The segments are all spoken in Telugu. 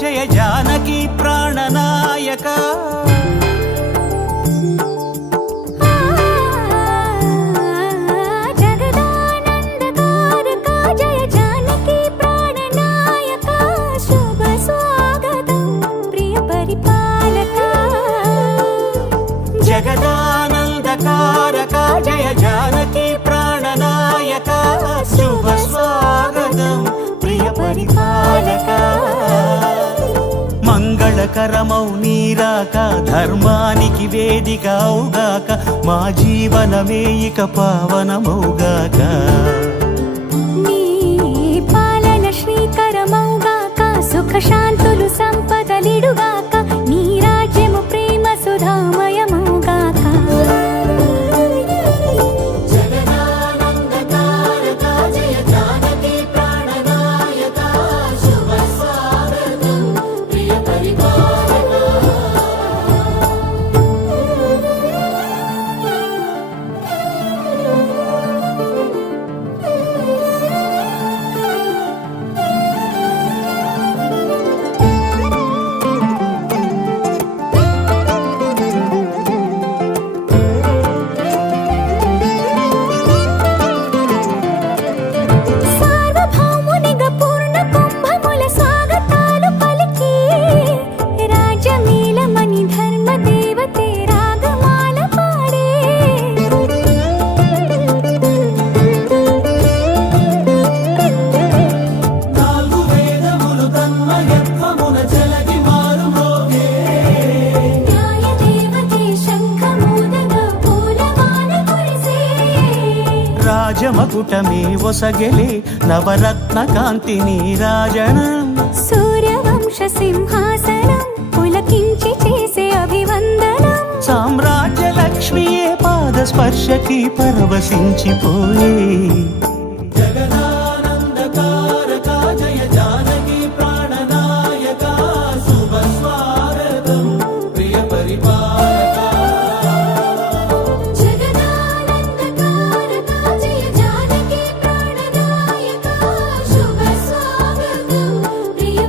జయ జానకి ప్రాణనాయక జగదానందకారక జయ జానకి ప్రాణనాయక శుభ స్వాగతం ప్రియ పరిపాలక జగదానందకారక జయ జానకి ప్రాణనాయక శుభ స్వాగతం ప్రియ పరిపాలక మంగళకరమౌ నీరాక ధర్మానికి వేదికవుగాక మా జీవనమే ఇక పావనమౌగాక నీ పాలన శ్రీకరమౌగాక సుఖ శాంతులు సంపదలిడుగాక నీ రాజ్యము ప్రేమ సుధామయమౌగాక జగదానందకారక జయ జానకి ప్రాణనాయక శుభ స్వాగతం ప్రియ పరిపాలక సార్వభౌమునిగా పూర్ణ కుంభముల స్వాగతాలు పలికి రాజమేళమణి ధర్మ దేవతే రాగమాల పాడే నాలుగు వేదములు తన్మయత్వమున జలగి మారు మోగే న్యాయ దేవతే శంఖమూదగా పూలవాన కురిసే రాజమకుటమే ఒసగెలే నవరత్న కాంతి నీరాజనం సూర్యవంశ సింహాసనం పులకించి చేసే అభివందనం సామ్రాజ్య లక్ష్మియే పాద స్పర్శకి పరవశించిపోయే జగదానందకారక జయ జానకి ప్రాణనాయక శుభ స్వాగతం ప్రియ పరిపాలక జగదానందకారక జయ జానకి ప్రాణనాయక శుభ స్వాగతం ప్రియ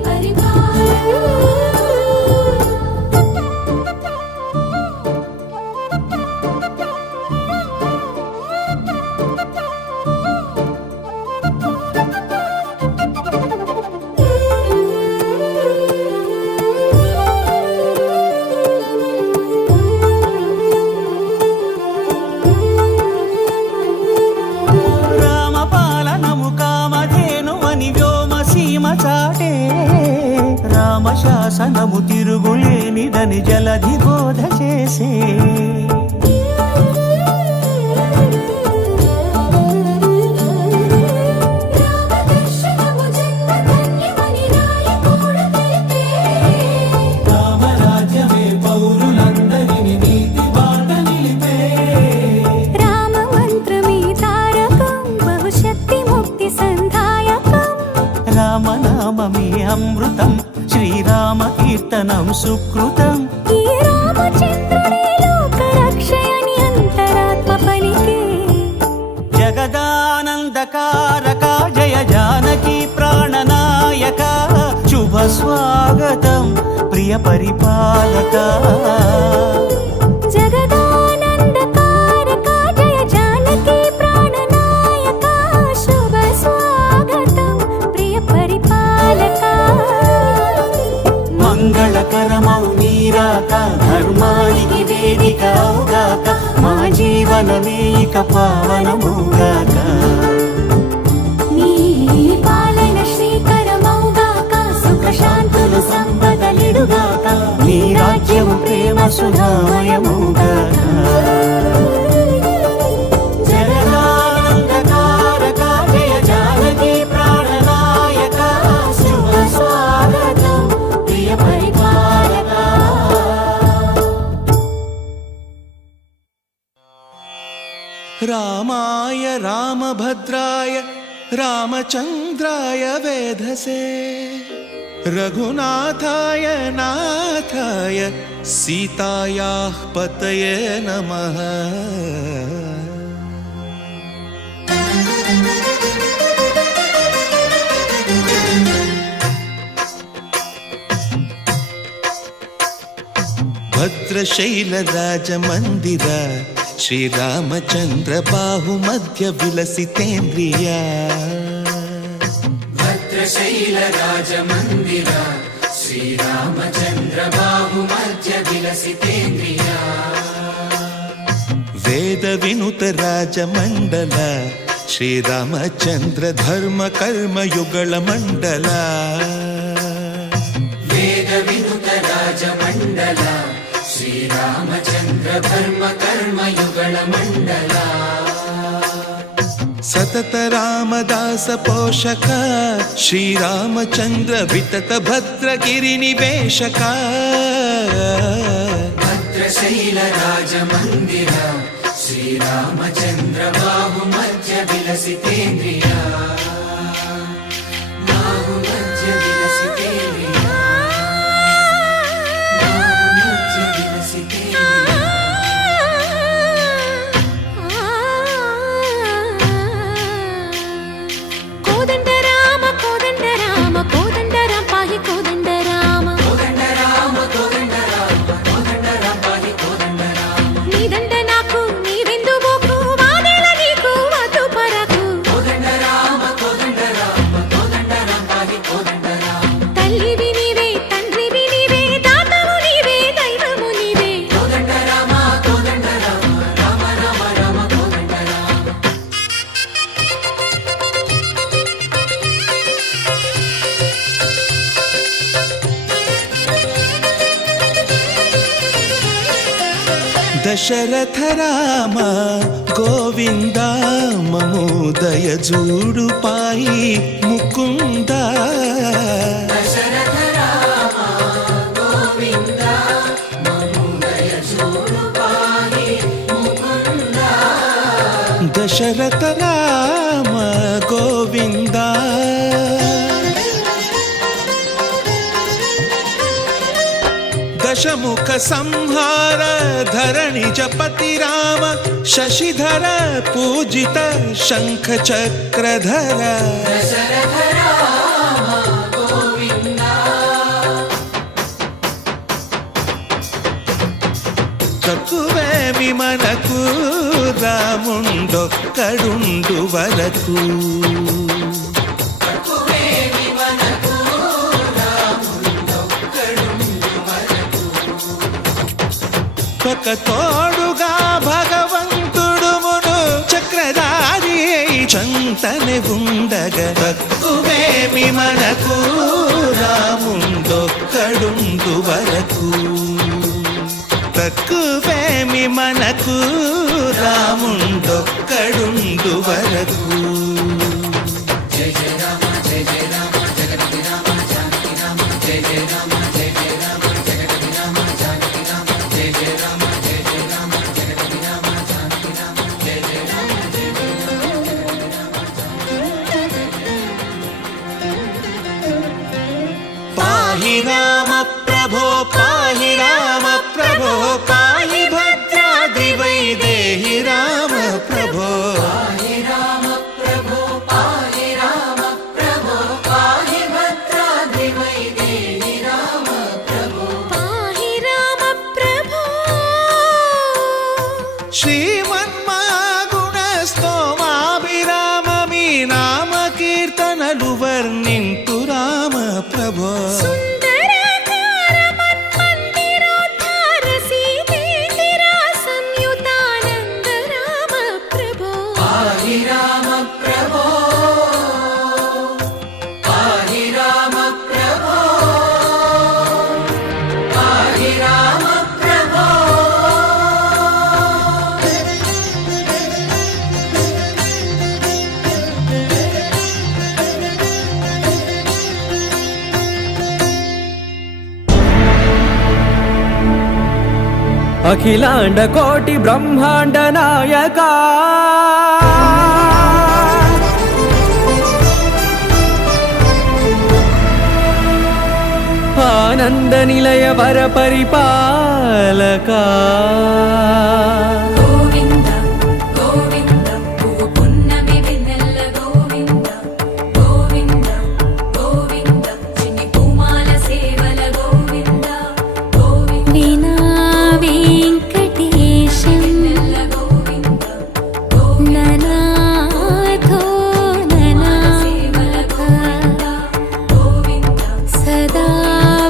రామపాలనము కామధేను అని వ్యోమసీమ చాటే రామశాసనము తిరుగులేనిదని జలధి బోధ చేసే రామదర్శనము జన్మధన్యమని నాయకుడు తెలిపే రామరాజ్యమే పౌరులందరిని నీతి బాట నిలిపే రామ మంత్రమే తారకం బహుశక్తి ముక్తి సంధాయకం రామనామమే అమృతం శ్రీరామ కీర్తనం సుకృతం ఈ రామచంద్రుడే లోక రక్షయని అంతరాత్మ పలికే జగదానందకారక జయ జానకి ప్రాణనాయక శుభ స్వాగతం ప్రియ పరిపాలక జగదానందకారక జయ జానకి ప్రాణనాయక శుభ స్వాగతం ప్రియ పరిపాలక మంగళకరమౌ నీరాక ధర్మానికి వేదికవుగాక మా జీవనమే ఇక పావనమౌగాక నీ పాలన శ్రీకరమౌగాక సుఖ శాంతులు సంపదలిడుగాక నీ రాజ్యము ప్రేమ సుధామయమౌగాక జగదానందకారక रामाय रामभद्राय रामचन्द्राय वेधसे रघुनाथाय नाथाय सीतायाः पतये नमः। भद्रशैलराजमन्दिर श्रीरामचन्द्र बाहुमध्य विलसितेन्द्रिय भद्रशैलराजमन्दिर श्रीरामचन्द्र बाहुमध्य विलसितेन्द्रिय वेदविनुत राजमण्डल श्रीरामचन्द्र धर्म कर्म युगल मण्डल वेदविनुत राजमण्डल श्रीरामचन्द्र धर्म कर्म युगल मण्डल सतत रामदास पोषक श्रीरामचन्द्र वितत भद्रगिरि निवेशक भद्रशैलराजमन्दिर श्रीरामचन्द्र बाहुमध्य विलसितेन्द्रिय बाहुमध्य विलसितेन्द्रिय बाहुमध्य विलसितेन्द्रिय। కోదండ రామ కోదండ రామ కోదండ రామ పాహి కోదండ రామ కోదండ రామ కోదండ రామ కోదండ రామ పాహి కోదండ రామ నీదండ నాకు నీవెందు బోకు వాదేల నీకు వద్దు పరకు కోదండ రామ కోదండ రామ కోదండ రామ పాహి కోదండ రామ తల్లివి నీవే తండ్రివి నీవే దాతవు నీవే దైవము నీవే కోదండ రామ కోదండ రామ రామ రామ రామ కోదండ రామ दशरथ राम गोविंद ममोदय जूडु पाहि मुकुंद दशरथ राम गोविंद ममोदय जूडु पाहि मुकुंद दशरथ राम गोविंद दशमुख संहार धरणि जपति राम शशिधर पूजित शंख चक्रधर दशरथ राम गोविंद తక్కువే విమనకు రాముండొక్కడుండు వరకు తక్కువేమి మనకు రాముండొక్కడుండు వరకు ఒక తోడుగా భగవంతుడు మును చక్రధారి చంతనే ఉండగా తక్కువేమి మనకు రాముండొక్కడుండు వరకు తక్కువేమి మనకు రాముండొక్కడుండు వరకు జయ జయ రామ జయ జయ రామ జగతి రామ జానకి రామ జయ జయ రామ జయ జయ రామ జగతి రామ జానకి రామ జయ జయ రామ జయ జయ రామ జగతి రామ జానకి రామ జయ జయ రామ జయ జయ రామ पाहि राम प्रभो पाहि राम प्रभो पाहि भद्राद्रि वैदेहि राम प्रभो पाहि राम प्रभो पाहि राम प्रभो पाहि भद्राद्रि वैदेहि राम प्रभो పాహి రామ ప్రభో श्रीमन्मागुण स्तोमाभिराम మీ నామ కీర్తనలు వర్ణింతు రామ ప్రభో సుందరకార మన్మందిరోద్ధార సీతేందిర సంయుతానంద రామ ప్రభో पाहि राम प्रभो पाहि राम प्रभो पाहि राम प्रभो అఖిలాండ కోటి బ్రహ్మాండ నాయక ఆనంద నిలయ వర పరిపాలక గోవింద గోవింద పువ్వు పున్నమి వెన్నెల గోవింద గోవింద గోవింద చిన్ని పూమాల సేవల గోవింద గోవింద వీణా వెంకటేశం వెన్నెల గోవింద ననాథో ననా సేవల గోవింద గోవింద సదా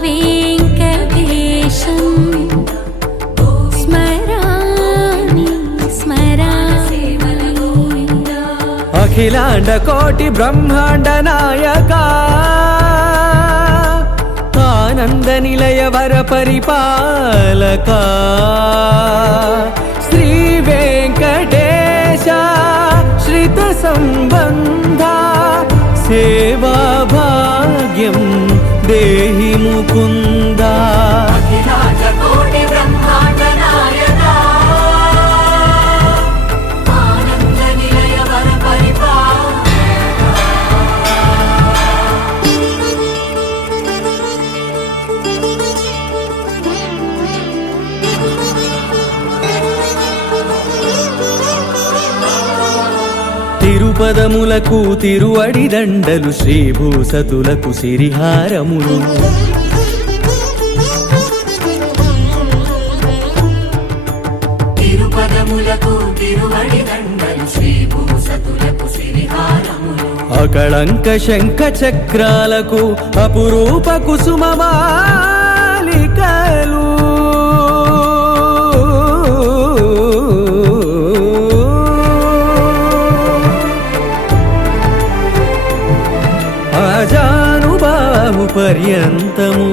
వెంకటేశం స్మరామి స్మరామి అఖిలాండ కోటి బ్రహ్మాండ నాయక ఆనంద నిలయ వర పరిపాలక శ్రీ వెంకటేశ శ్రిత సంబంధ సేవా భాగ్యం దేహి ముకుంద అఖిలాండ కోటి బ్రహ్మాండ నాయక ఆనంద నిలయ వర తిరుపదములకు తిరువడి దండలు శ్రీభూసతులకు సిరిహారములు తిరుపదములకు తిరువడి దండలు శ్రీభూసతులకు సిరిహారములు అకళంక శంఖ చక్రాలకు అపురూప కుసుమమాలికలు ఆజానుబాహు పర్యంతము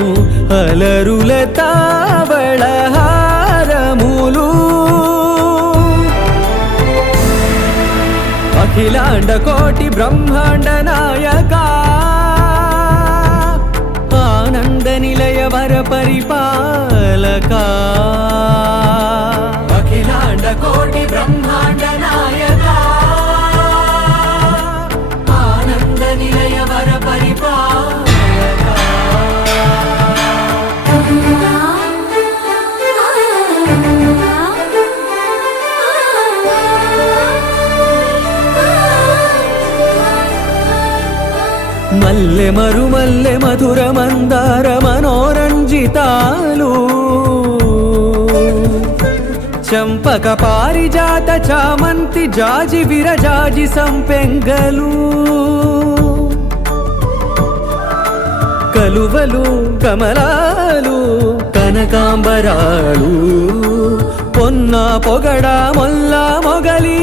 అలరుల తావళహారములు అఖిలాండ కోటి బ్రహ్మాండ నాయక ఆనంద నిలయ వర పరిపాలక అఖిలాండ కోటి బ్రహ్మాండ నాయక ఆనంద నిలయ వర పరిపాలక మల్లె మరుమల్లె మధుర మందార మనోరంజితాలు చంపక పారిజాత చామంతి జాజి విరజాజి సంపెంగలు కలువలు కమలాలు కనకాంబరాలు పొన్న పొగడ మొల్ల మొగలి